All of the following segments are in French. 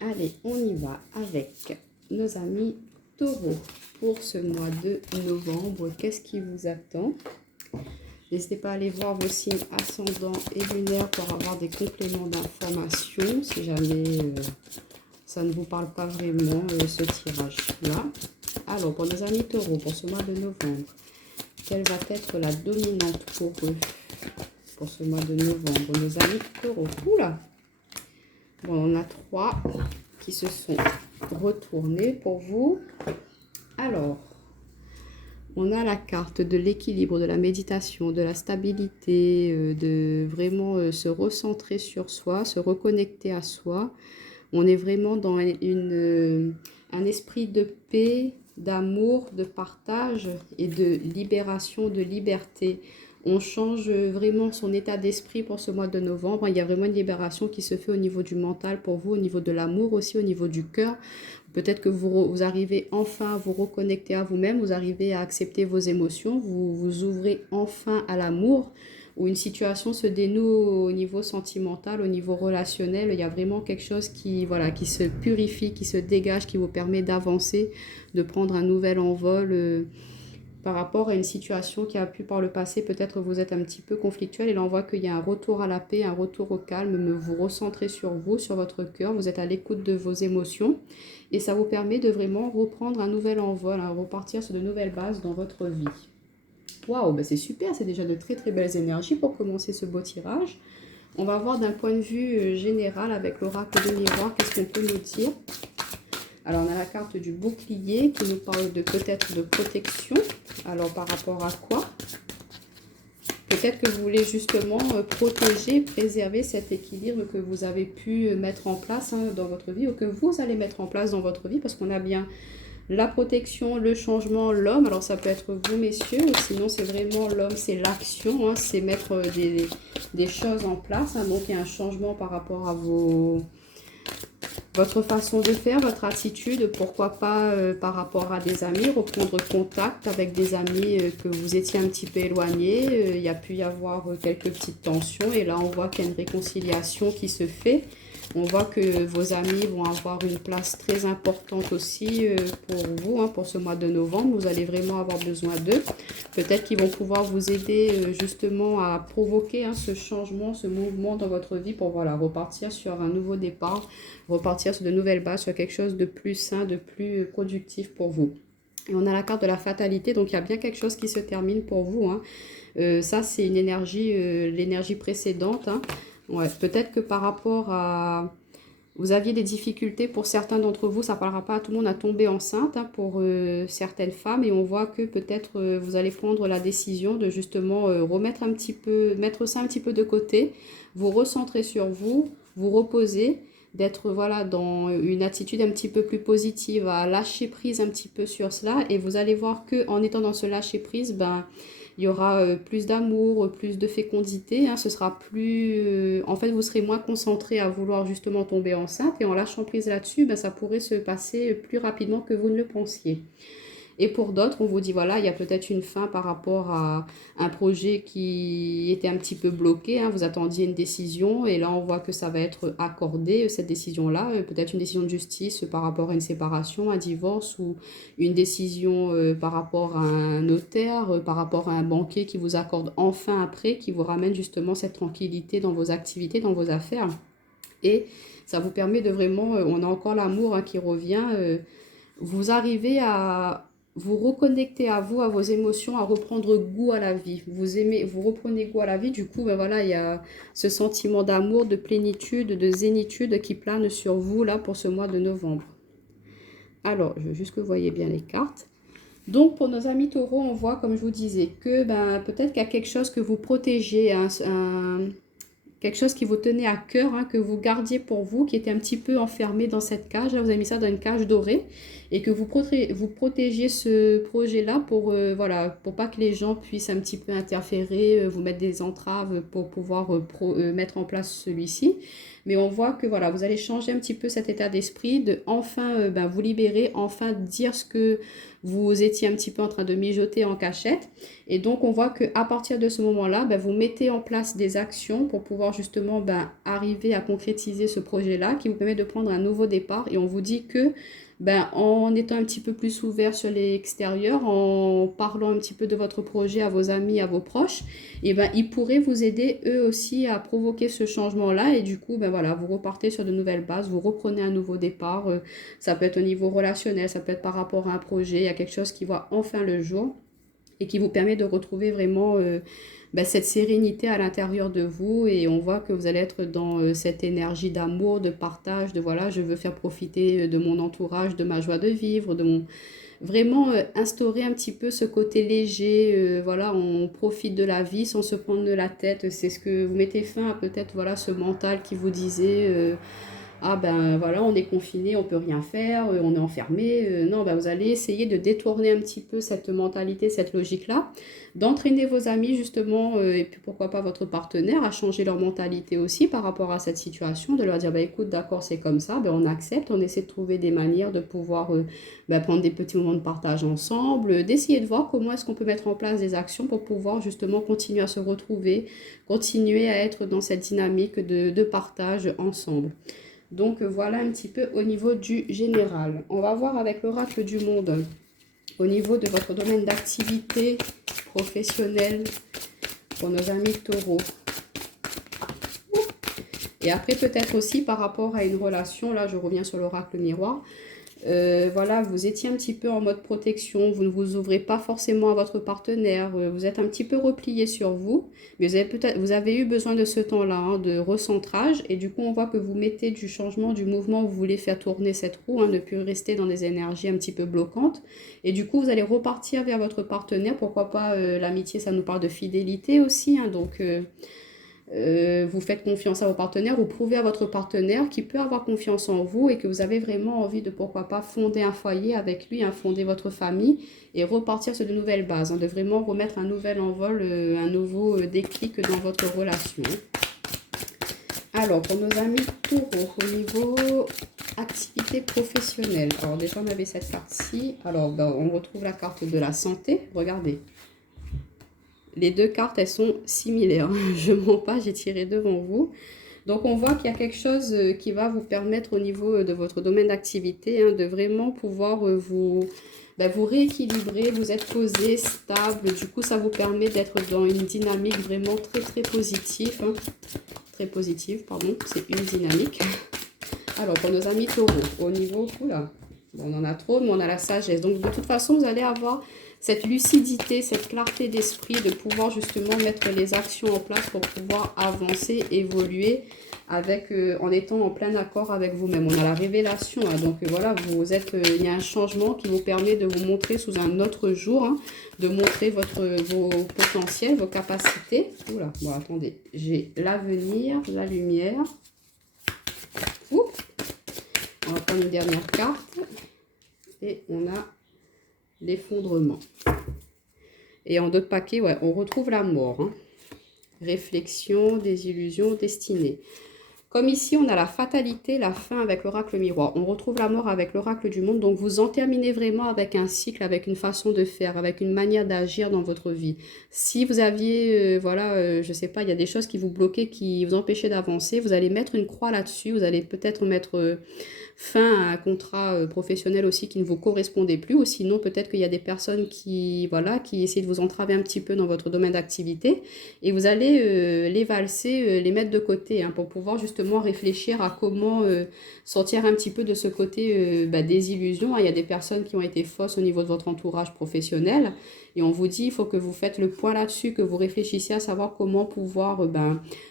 Allez, on y va avec nos amis taureaux pour ce mois de novembre. Qu'est-ce qui vous attend? N'hésitez pas à aller voir vos signes ascendants et lunaires pour avoir des compléments d'informations si jamais ça ne vous parle pas vraiment ce tirage-là. Alors, pour nos amis taureaux, pour ce mois de novembre, quelle va être la dominante pour eux pour ce mois de novembre? Nos amis taureaux. Oula! Bon, on a 3 qui se sont retournés pour vous. Alors, on a la carte de l'équilibre, de la méditation, de la stabilité, de vraiment se recentrer sur soi, se reconnecter à soi. On est vraiment dans un esprit de paix, d'amour, de partage et de libération, de liberté. On change vraiment son état d'esprit pour ce mois de novembre. Il y a vraiment une libération qui se fait au niveau du mental pour vous, au niveau de l'amour aussi, au niveau du cœur. Peut-être que vous arrivez enfin à vous reconnecter à vous-même, vous arrivez à accepter vos émotions, vous vous ouvrez enfin à l'amour, où une situation se dénoue au niveau sentimental, au niveau relationnel. Il y a vraiment quelque chose qui se purifie, qui se dégage, qui vous permet d'avancer, de prendre un nouvel envol par rapport à une situation qui a pu par le passé, peut-être vous êtes un petit peu conflictuel. Et là, on voit qu'il y a un retour à la paix, un retour au calme, vous recentrez sur vous, sur votre cœur, vous êtes à l'écoute de vos émotions. Et ça vous permet de vraiment reprendre un nouvel envol, repartir sur de nouvelles bases dans votre vie. Waouh, ben c'est super, c'est déjà de très très belles énergies pour commencer ce beau tirage. On va voir d'un point de vue général avec l'oracle de miroir, qu'est-ce qu'on peut nous dire. Alors on a la carte du bouclier qui nous parle de peut-être de protection. Alors par rapport à quoi? Peut-être que vous voulez justement protéger, préserver cet équilibre que vous avez pu mettre en place dans votre vie ou que vous allez mettre en place dans votre vie, parce qu'on a bien la protection, le changement, l'homme. Alors ça peut être vous messieurs, ou sinon c'est vraiment l'homme, c'est l'action, c'est mettre des choses en place. Donc il y a un changement par rapport à votre façon de faire, votre attitude, pourquoi pas par rapport à des amis, reprendre contact avec des amis que vous étiez un petit peu éloignés. Il y a pu y avoir quelques petites tensions et là on voit qu'il y a une réconciliation qui se fait. On voit que vos amis vont avoir une place très importante aussi pour vous, pour ce mois de novembre. Vous allez vraiment avoir besoin d'eux. Peut-être qu'ils vont pouvoir vous aider justement à provoquer ce changement, ce mouvement dans votre vie pour repartir sur un nouveau départ, repartir sur de nouvelles bases, sur quelque chose de plus sain, de plus productif pour vous. Et on a la carte de la fatalité, donc il y a bien quelque chose qui se termine pour vous. Ça, c'est une énergie, l'énergie précédente. Ouais, peut-être que par rapport à... Vous aviez des difficultés pour certains d'entre vous, ça ne parlera pas à tout le monde à tomber enceinte pour certaines femmes. Et on voit que peut-être vous allez prendre la décision de justement remettre un petit peu, mettre ça un petit peu de côté, vous recentrer sur vous, vous reposer, d'être dans une attitude un petit peu plus positive, à lâcher prise un petit peu sur cela. Et vous allez voir qu'en étant dans ce lâcher prise, il y aura plus d'amour, plus de fécondité. Ce sera plus... en fait, vous serez moins concentré à vouloir justement tomber enceinte. Et en lâchant prise là-dessus, ça pourrait se passer plus rapidement que vous ne le pensiez. Et pour d'autres, on vous dit, voilà, il y a peut-être une fin par rapport à un projet qui était un petit peu bloqué. Vous attendiez une décision et là, on voit que ça va être accordé, cette décision-là. Peut-être une décision de justice par rapport à une séparation, un divorce ou une décision par rapport à un notaire, par rapport à un banquier qui vous accorde enfin après, qui vous ramène justement cette tranquillité dans vos activités, dans vos affaires. Et ça vous permet de vraiment, on a encore l'amour qui revient, vous arrivez à vous reconnecter à vous, à vos émotions, à reprendre goût à la vie. Vous aimez, vous reprenez goût à la vie. Du coup, il y a ce sentiment d'amour, de plénitude, de zénitude qui plane sur vous là pour ce mois de novembre. Alors, je veux juste que vous voyez bien les cartes. Donc, pour nos amis taureaux, on voit, comme je vous disais, que peut-être qu'il y a quelque chose que vous protégez, quelque chose qui vous tenait à cœur, que vous gardiez pour vous, qui était un petit peu enfermé dans cette cage. Là, vous avez mis ça dans une cage dorée et que vous protégiez ce projet-là pour pas que les gens puissent un petit peu interférer, vous mettre des entraves pour pouvoir mettre en place celui-ci. Mais on voit que voilà, vous allez changer un petit peu cet état d'esprit, de enfin vous libérer, enfin dire ce que vous étiez un petit peu en train de mijoter en cachette. Et donc, on voit qu'à partir de ce moment-là, vous mettez en place des actions pour pouvoir justement arriver à concrétiser ce projet-là qui vous permet de prendre un nouveau départ. Et on vous dit que en étant un petit peu plus ouvert sur l'extérieur, en parlant un petit peu de votre projet à vos amis, à vos proches, et ils pourraient vous aider eux aussi à provoquer ce changement-là. Et du coup, voilà, vous repartez sur de nouvelles bases, vous reprenez un nouveau départ. Ça peut être au niveau relationnel, ça peut être par rapport à un projet, il y a quelque chose qui voit enfin le jour et qui vous permet de retrouver vraiment cette sérénité à l'intérieur de vous. Et on voit que vous allez être dans cette énergie d'amour, de partage, de voilà, je veux faire profiter de mon entourage, de ma joie de vivre, de mon... Vraiment instaurer un petit peu ce côté léger, voilà, on profite de la vie sans se prendre de la tête. C'est ce que vous mettez fin à peut-être voilà, ce mental qui vous disait... ah voilà, on est confiné, on peut rien faire, on est enfermé. Non, vous allez essayer de détourner un petit peu cette mentalité, cette logique-là, d'entraîner vos amis justement, et puis pourquoi pas votre partenaire, à changer leur mentalité aussi par rapport à cette situation, de leur dire, écoute, d'accord, c'est comme ça, on accepte, on essaie de trouver des manières de pouvoir prendre des petits moments de partage ensemble, d'essayer de voir comment est-ce qu'on peut mettre en place des actions pour pouvoir justement continuer à se retrouver, continuer à être dans cette dynamique de partage ensemble. Donc voilà un petit peu au niveau du général. On va voir avec l'oracle du monde au niveau de votre domaine d'activité professionnelle pour nos amis taureaux. Et après peut-être aussi par rapport à une relation, là je reviens sur l'oracle miroir. Voilà, vous étiez un petit peu en mode protection, vous ne vous ouvrez pas forcément à votre partenaire, vous êtes un petit peu replié sur vous, mais vous avez eu besoin de ce temps-là, de recentrage, et du coup on voit que vous mettez du changement, du mouvement, vous voulez faire tourner cette roue, ne plus rester dans des énergies un petit peu bloquantes, et du coup vous allez repartir vers votre partenaire, pourquoi pas l'amitié, ça nous parle de fidélité aussi, donc... vous faites confiance à vos partenaires, vous prouvez à votre partenaire qu'il peut avoir confiance en vous et que vous avez vraiment envie de, pourquoi pas, fonder un foyer avec lui, fonder votre famille et repartir sur de nouvelles bases, de vraiment remettre un nouvel envol, un nouveau déclic dans votre relation. Alors, pour nos amis taureaux, au niveau activité professionnelle, alors déjà on avait cette carte-ci, alors on retrouve la carte de la santé, regardez. Les deux cartes, elles sont similaires. Je ne mens pas, j'ai tiré devant vous. Donc, on voit qu'il y a quelque chose qui va vous permettre au niveau de votre domaine d'activité de vraiment pouvoir vous rééquilibrer. Vous êtes posé, stable. Du coup, ça vous permet d'être dans une dynamique vraiment très, très positive. Très positive, pardon. C'est une dynamique. Alors, pour nos amis taureaux, au niveau... Oula, on en a trop, mais on a la sagesse. Donc, de toute façon, vous allez avoir... cette lucidité, cette clarté d'esprit de pouvoir justement mettre les actions en place pour pouvoir avancer, évoluer avec, en étant en plein accord avec vous-même. On a la révélation, donc voilà, vous êtes, il y a un changement qui vous permet de vous montrer sous un autre jour, de montrer vos potentiels, vos capacités. Oula, bon attendez, j'ai l'avenir, la lumière. Oups. On va prendre une dernière carte et on a l'effondrement. Et en d'autres paquets, ouais, on retrouve la mort. Réflexion, désillusion, destinée. Comme ici, on a la fatalité, la fin avec l'oracle miroir. On retrouve la mort avec l'oracle du monde. Donc, vous en terminez vraiment avec un cycle, avec une façon de faire, avec une manière d'agir dans votre vie. Si vous aviez, je sais pas, il y a des choses qui vous bloquaient, qui vous empêchaient d'avancer, vous allez mettre une croix là-dessus. Vous allez peut-être mettre... fin à un contrat professionnel aussi qui ne vous correspondait plus, ou sinon peut-être qu'il y a des personnes qui essaient de vous entraver un petit peu dans votre domaine d'activité, et vous allez les valser, les mettre de côté pour pouvoir justement réfléchir à comment sortir un petit peu de ce côté des illusions. Il y a des personnes qui ont été fausses au niveau de votre entourage professionnel, et on vous dit, il faut que vous faites le point là-dessus, que vous réfléchissiez à savoir comment pouvoir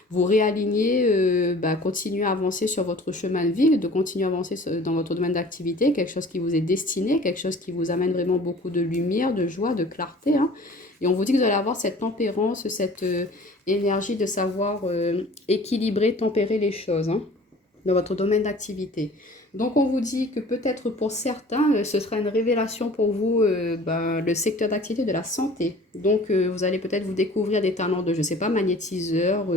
vous réaligner, continuer à avancer sur votre chemin de vie, de continuer à avancer dans votre domaine d'activité, quelque chose qui vous est destiné, quelque chose qui vous amène vraiment beaucoup de lumière, de joie, de clarté. Et on vous dit que vous allez avoir cette tempérance, cette énergie de savoir équilibrer, tempérer les choses. dans votre domaine d'activité. Donc, on vous dit que peut-être pour certains, ce sera une révélation pour vous, le secteur d'activité de la santé. Donc, vous allez peut-être vous découvrir des talents de, je ne sais pas, magnétiseur,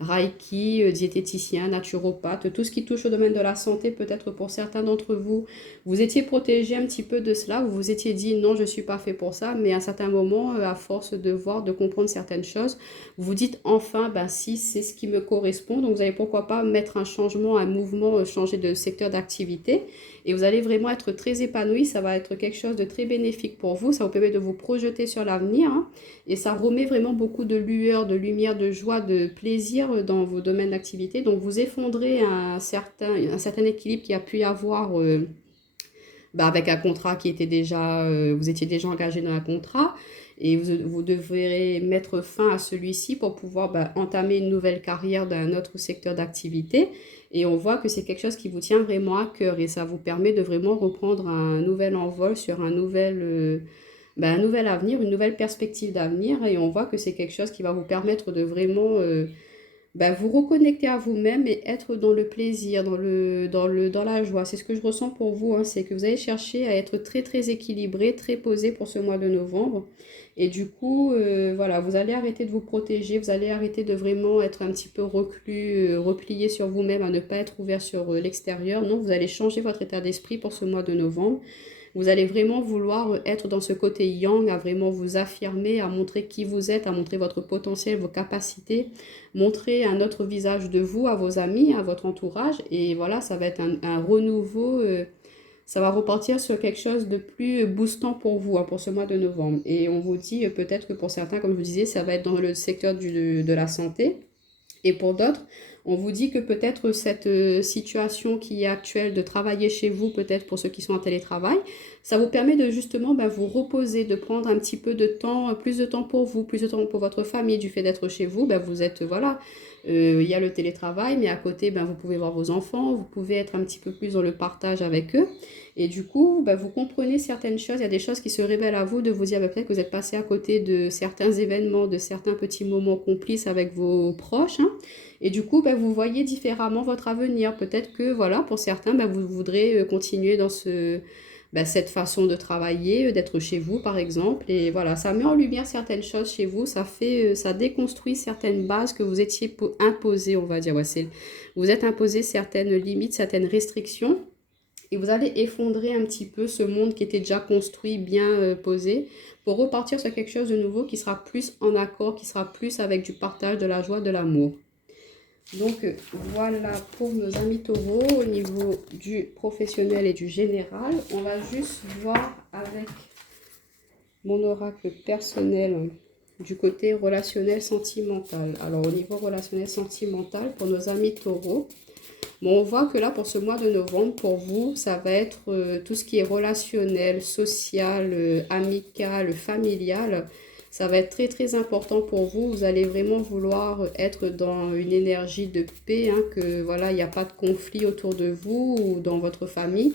Reiki, diététicien, naturopathe, tout ce qui touche au domaine de la santé, peut-être pour certains d'entre vous. Vous étiez protégé un petit peu de cela, vous vous étiez dit non, je ne suis pas fait pour ça, mais à un certain moment, à force de voir, de comprendre certaines choses, vous vous dites enfin, ben si, c'est ce qui me correspond. Donc vous allez pourquoi pas mettre un changement, un mouvement, changer de secteur d'activité. Et vous allez vraiment être très épanoui. Ça va être quelque chose de très bénéfique pour vous. Ça vous permet de vous projeter sur l'avenir. Hein, et ça remet vraiment beaucoup de lueur, de lumière, de joie, de plaisir dans vos domaines d'activité. Donc vous effondrez un certain équilibre qui a pu y avoir avec un contrat qui était déjà, vous étiez déjà engagé dans un contrat et vous devrez mettre fin à celui-ci pour pouvoir entamer une nouvelle carrière dans un autre secteur d'activité. Et on voit que c'est quelque chose qui vous tient vraiment à cœur et ça vous permet de vraiment reprendre un nouvel envol sur un nouvel avenir, une nouvelle perspective d'avenir. Et on voit que c'est quelque chose qui va vous permettre de vraiment vous reconnecter à vous-même et être dans le plaisir, dans la joie. C'est ce que je ressens pour vous, hein, c'est que vous allez chercher à être très très équilibré, très posé pour ce mois de novembre. Et du coup, voilà, vous allez arrêter de vous protéger, vous allez arrêter de vraiment être un petit peu reclus, replié sur vous-même, à ne pas être ouvert sur l'extérieur. Non, vous allez changer votre état d'esprit pour ce mois de novembre. Vous allez vraiment vouloir être dans ce côté yang, à vraiment vous affirmer, à montrer qui vous êtes, à montrer votre potentiel, vos capacités, montrer un autre visage de vous à vos amis, à votre entourage. Et voilà, ça va être un renouveau, ça va repartir sur quelque chose de plus boostant pour vous, hein, pour ce mois de novembre. Et on vous dit peut-être que pour certains, comme je vous disais, ça va être dans le secteur de la santé. Et pour d'autres, on vous dit que peut-être cette situation qui est actuelle de travailler chez vous, peut-être pour ceux qui sont en télétravail, ça vous permet de justement vous reposer, de prendre un petit peu de temps, plus de temps pour vous, plus de temps pour votre famille, du fait d'être chez vous, vous êtes, voilà, il y a le télétravail, mais à côté, vous pouvez voir vos enfants, vous pouvez être un petit peu plus dans le partage avec eux. Et du coup, vous comprenez certaines choses, il y a des choses qui se révèlent à vous, de vous dire peut-être que vous êtes passé à côté de certains événements, de certains petits moments complices avec vos proches. Hein. Et du coup, vous voyez différemment votre avenir. Peut-être que, voilà, pour certains, vous voudrez continuer dans cette façon de travailler, d'être chez vous, par exemple. Et voilà, ça met en lumière certaines choses chez vous. Ça déconstruit certaines bases que vous étiez imposées, on va dire. Ouais, vous êtes imposé certaines limites, certaines restrictions. Et vous allez effondrer un petit peu ce monde qui était déjà construit, bien posé, pour repartir sur quelque chose de nouveau qui sera plus en accord, qui sera plus avec du partage, de la joie, de l'amour. Donc voilà pour nos amis taureaux au niveau du professionnel et du général. On va juste voir avec mon oracle personnel du côté relationnel sentimental. Alors au niveau relationnel sentimental pour nos amis taureaux, on voit que là, pour ce mois de novembre, pour vous, ça va être tout ce qui est relationnel, social, amical, familial. Ça va être très, très important pour vous. Vous allez vraiment vouloir être dans une énergie de paix, hein, que voilà, il n'y a pas de conflit autour de vous ou dans votre famille.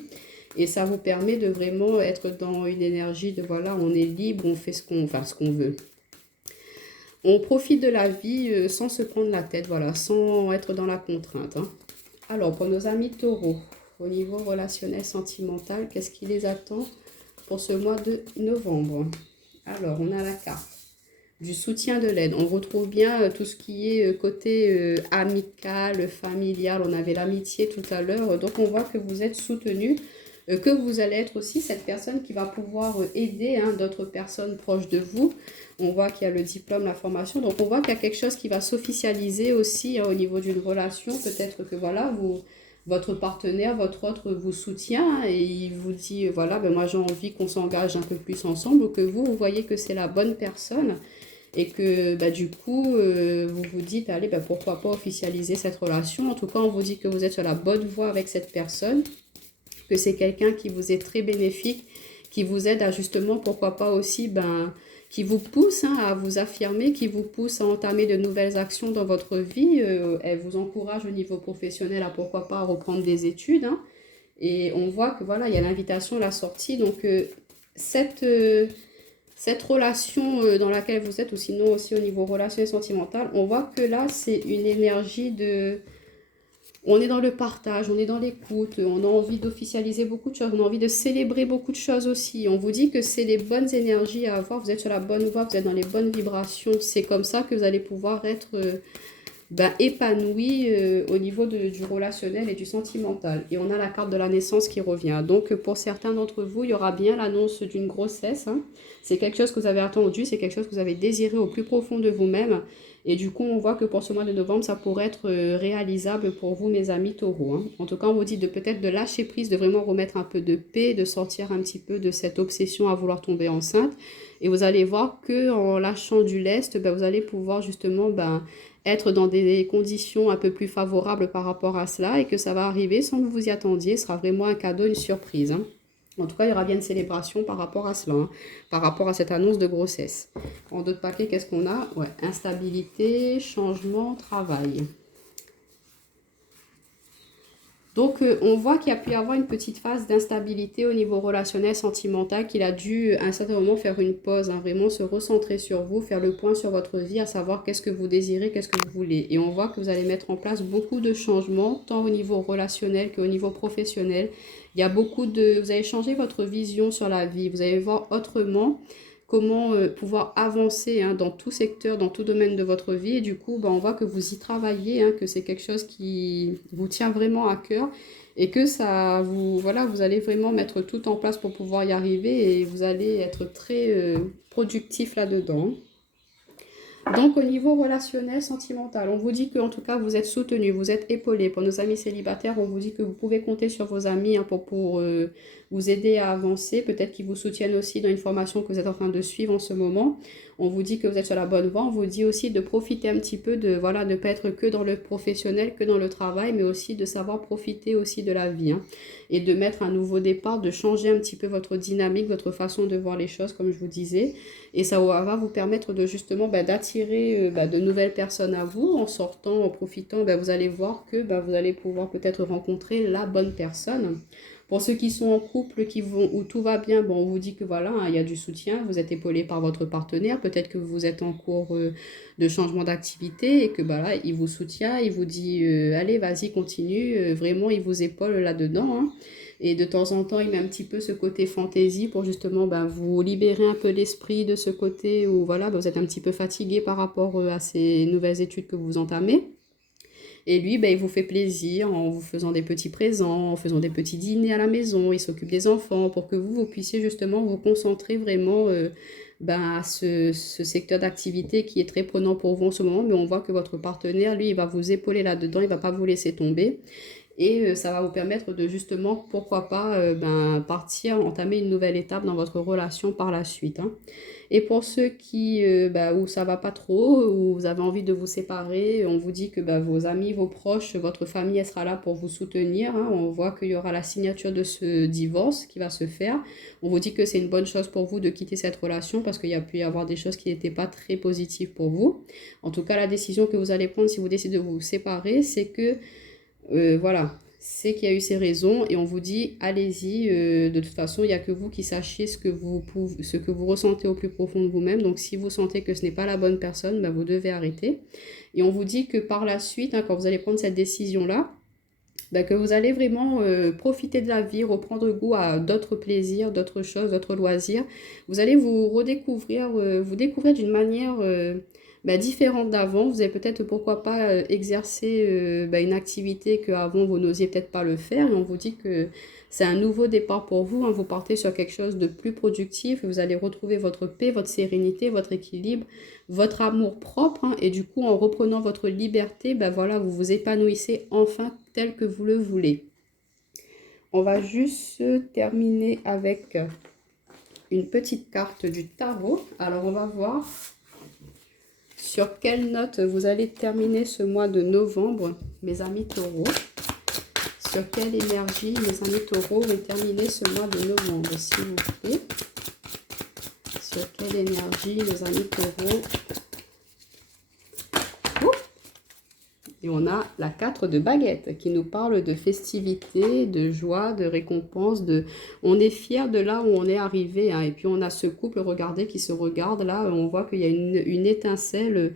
Et ça vous permet de vraiment être dans une énergie de voilà, on est libre, on fait ce qu'on veut. On profite de la vie sans se prendre la tête, voilà, sans être dans la contrainte, hein. Alors, pour nos amis taureaux, au niveau relationnel sentimental, qu'est-ce qui les attend pour ce mois de novembre? Alors, on a la carte du soutien, de l'aide. On retrouve bien tout ce qui est côté amical, familial. On avait l'amitié tout à l'heure. Donc, on voit que vous êtes soutenu, que vous allez être aussi cette personne qui va pouvoir aider d'autres personnes proches de vous. On voit qu'il y a le diplôme, la formation. Donc, on voit qu'il y a quelque chose qui va s'officialiser aussi au niveau d'une relation. Peut-être que, voilà, votre partenaire, votre autre vous soutient et il vous dit, voilà, moi, j'ai envie qu'on s'engage un peu plus ensemble. Ou que vous voyez que c'est la bonne personne et que, du coup, vous vous dites, allez, pourquoi pas officialiser cette relation. En tout cas, on vous dit que vous êtes sur la bonne voie avec cette personne, que c'est quelqu'un qui vous est très bénéfique, qui vous aide à justement, pourquoi pas aussi, qui vous pousse à vous affirmer, qui vous pousse à entamer de nouvelles actions dans votre vie. Elle vous encourage au niveau professionnel à pourquoi pas reprendre des études. Hein. Et on voit que voilà, il y a l'invitation, la sortie. Donc cette relation dans laquelle vous êtes, ou sinon aussi au niveau relationnel sentimental, on voit que là, c'est une énergie On est dans le partage, on est dans l'écoute, on a envie d'officialiser beaucoup de choses, on a envie de célébrer beaucoup de choses aussi. On vous dit que c'est les bonnes énergies à avoir, vous êtes sur la bonne voie, vous êtes dans les bonnes vibrations. C'est comme ça que vous allez pouvoir être épanoui au niveau du relationnel et du sentimental. Et on a la carte de la naissance qui revient. Donc pour certains d'entre vous, il y aura bien l'annonce d'une grossesse, hein. C'est quelque chose que vous avez attendu, c'est quelque chose que vous avez désiré au plus profond de vous-même. Et du coup, on voit que pour ce mois de novembre, ça pourrait être réalisable pour vous, mes amis taureaux, hein. En tout cas, on vous dit de peut-être de lâcher prise, de vraiment remettre un peu de paix, de sortir un petit peu de cette obsession à vouloir tomber enceinte. Et vous allez voir que en lâchant du lest, vous allez pouvoir justement être dans des conditions un peu plus favorables par rapport à cela et que ça va arriver sans que vous vous y attendiez. Ce sera vraiment un cadeau, une surprise, hein. En tout cas, il y aura bien une célébration par rapport à cela, hein, par rapport à cette annonce de grossesse. En d'autres papiers, qu'est-ce qu'on a? Ouais, instabilité, changement, travail. Donc, on voit qu'il y a pu y avoir une petite phase d'instabilité au niveau relationnel, sentimental, qu'il a dû à un certain moment faire une pause, hein, vraiment se recentrer sur vous, faire le point sur votre vie, à savoir qu'est-ce que vous désirez, qu'est-ce que vous voulez. Et on voit que vous allez mettre en place beaucoup de changements, tant au niveau relationnel qu'au niveau professionnel. Il y a vous allez changer votre vision sur la vie, vous allez voir autrement comment pouvoir avancer, hein, dans tout secteur, dans tout domaine de votre vie. Et du coup, on voit que vous y travaillez, hein, que c'est quelque chose qui vous tient vraiment à cœur et que vous allez vraiment mettre tout en place pour pouvoir y arriver et vous allez être très productif là-dedans. Donc, au niveau relationnel, sentimental, on vous dit que en tout cas, vous êtes soutenu, vous êtes épaulé. Pour nos amis célibataires, on vous dit que vous pouvez compter sur vos amis, hein, pour vous aider à avancer. Peut-être qu'ils vous soutiennent aussi dans une formation que vous êtes en train de suivre en ce moment. On vous dit que vous êtes sur la bonne voie. On vous dit aussi de profiter un petit peu de ne pas être que dans le professionnel, que dans le travail, mais aussi de savoir profiter aussi de la vie, hein, et de mettre un nouveau départ, de changer un petit peu votre dynamique, votre façon de voir les choses, comme je vous disais. Et ça va vous permettre de justement d'attirer de nouvelles personnes à vous. En sortant, en profitant, vous allez voir que vous allez pouvoir peut-être rencontrer la bonne personne. Pour ceux qui sont en couple, où tout va bien, on vous dit que voilà, hein, il y a du soutien, vous êtes épaulé par votre partenaire. Peut-être que vous êtes en cours de changement d'activité et que là, il vous soutient, il vous dit allez, vas-y, continue. Vraiment, il vous épaule là-dedans, hein. Et de temps en temps, il met un petit peu ce côté fantaisie pour justement vous libérer un peu l'esprit de ce côté où voilà, vous êtes un petit peu fatigué par rapport à ces nouvelles études que vous entamez. Et lui, il vous fait plaisir en vous faisant des petits présents, en faisant des petits dîners à la maison. Il s'occupe des enfants pour que vous puissiez justement vous concentrer vraiment à ce secteur d'activité qui est très prenant pour vous en ce moment. Mais on voit que votre partenaire, lui, il va vous épauler là-dedans, il ne va pas vous laisser tomber. Et ça va vous permettre de justement, pourquoi pas, partir, entamer une nouvelle étape dans votre relation par la suite, hein. Et pour ceux où ça va pas trop, où vous avez envie de vous séparer, on vous dit que vos amis, vos proches, votre famille, elle sera là pour vous soutenir, hein. On voit qu'il y aura la signature de ce divorce qui va se faire. On vous dit que c'est une bonne chose pour vous de quitter cette relation parce qu'il y a pu y avoir des choses qui n'étaient pas très positives pour vous. En tout cas, la décision que vous allez prendre si vous décidez de vous séparer, c'est que voilà, c'est qu'il y a eu ces raisons et on vous dit allez-y, de toute façon il n'y a que vous qui sachiez ce que vous ressentez au plus profond de vous-même. Donc si vous sentez que ce n'est pas la bonne personne, vous devez arrêter. Et on vous dit que par la suite, hein, quand vous allez prendre cette décision-là, que vous allez vraiment profiter de la vie, reprendre goût à d'autres plaisirs, d'autres choses, d'autres loisirs. Vous allez vous redécouvrir, vous découvrir d'une manière différente d'avant. Vous allez peut-être, pourquoi pas, exercer une activité qu'avant vous n'osiez peut-être pas le faire. Et on vous dit que c'est un nouveau départ pour vous, hein. Vous partez sur quelque chose de plus productif. Vous allez retrouver votre paix, votre sérénité, votre équilibre, votre amour propre, hein. Et du coup, en reprenant votre liberté, voilà, vous vous épanouissez enfin tel que vous le voulez. On va juste terminer avec une petite carte du tarot. Alors, on va voir sur quelle note vous allez terminer ce mois de novembre, mes amis taureaux. Sur quelle énergie, mes amis taureaux, vont terminer ce mois de novembre, s'il vous plaît. Sur quelle énergie, mes amis taureaux. Et on a la 4 de baguette qui nous parle de festivité, de joie, de récompense. On est fiers de là où on est arrivé, hein. Et puis on a ce couple, regardez, qui se regarde là. On voit qu'il y a une étincelle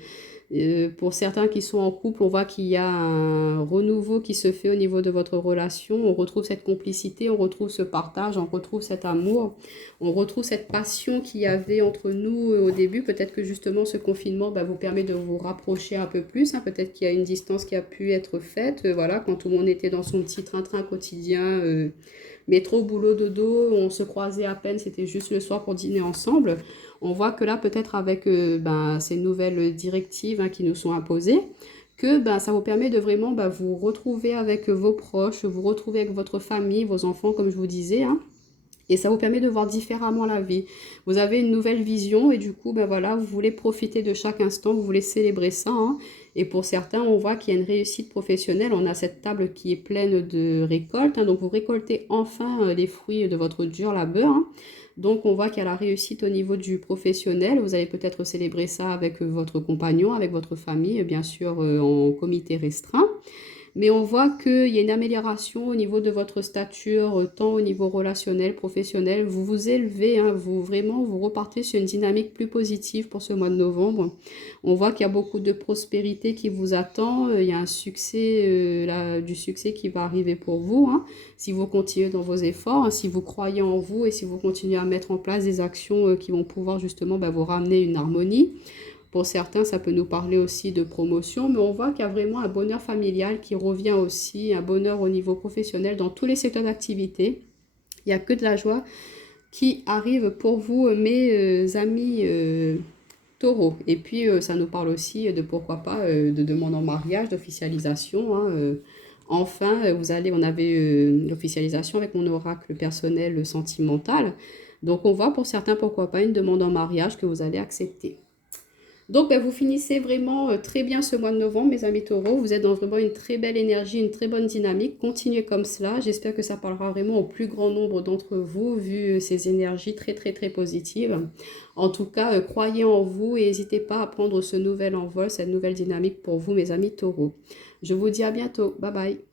Pour certains qui sont en couple, on voit qu'il y a un renouveau qui se fait au niveau de votre relation. On retrouve cette complicité, on retrouve ce partage, on retrouve cet amour, on retrouve cette passion qu'il y avait entre nous au début. Peut-être que justement ce confinement vous permet de vous rapprocher un peu plus, hein. Peut-être qu'il y a une distance qui a pu être faite. Voilà, quand tout le monde était dans son petit train-train quotidien, métro, boulot, dodo, on se croisait à peine, c'était juste le soir pour dîner ensemble. On voit que là, peut-être avec ces nouvelles directives, hein, qui nous sont imposées, que ça vous permet de vraiment vous retrouver avec vos proches, vous retrouver avec votre famille, vos enfants, comme je vous disais, hein. Et ça vous permet de voir différemment la vie. Vous avez une nouvelle vision et du coup, voilà, vous voulez profiter de chaque instant, vous voulez célébrer ça, hein. Et pour certains, on voit qu'il y a une réussite professionnelle. On a cette table qui est pleine de récoltes, hein. Donc, vous récoltez enfin les fruits de votre dur labeur, hein. Donc, on voit qu'il y a la réussite au niveau du professionnel. Vous allez peut-être célébrer ça avec votre compagnon, avec votre famille, bien sûr, en comité restreint. Mais on voit qu'il y a une amélioration au niveau de votre stature, tant au niveau relationnel, professionnel. Vous vous élevez, hein, vous repartez sur une dynamique plus positive pour ce mois de novembre. On voit qu'il y a beaucoup de prospérité qui vous attend. Il y a un succès, du succès qui va arriver pour vous, hein, si vous continuez dans vos efforts, hein, si vous croyez en vous et si vous continuez à mettre en place des actions qui vont pouvoir justement vous ramener une harmonie. Pour certains, ça peut nous parler aussi de promotion, mais on voit qu'il y a vraiment un bonheur familial qui revient aussi, un bonheur au niveau professionnel dans tous les secteurs d'activité. Il n'y a que de la joie qui arrive pour vous, mes amis taureaux. Et puis, ça nous parle aussi de pourquoi pas de demande en mariage, d'officialisation, hein. Enfin, on avait l'officialisation avec mon oracle personnel sentimental. Donc, on voit pour certains pourquoi pas une demande en mariage que vous allez accepter. Donc, vous finissez vraiment très bien ce mois de novembre, mes amis taureaux. Vous êtes dans vraiment une très belle énergie, une très bonne dynamique. Continuez comme cela. J'espère que ça parlera vraiment au plus grand nombre d'entre vous, vu ces énergies très, très, très positives. En tout cas, croyez en vous et n'hésitez pas à prendre ce nouvel envol, cette nouvelle dynamique pour vous, mes amis taureaux. Je vous dis à bientôt. Bye bye.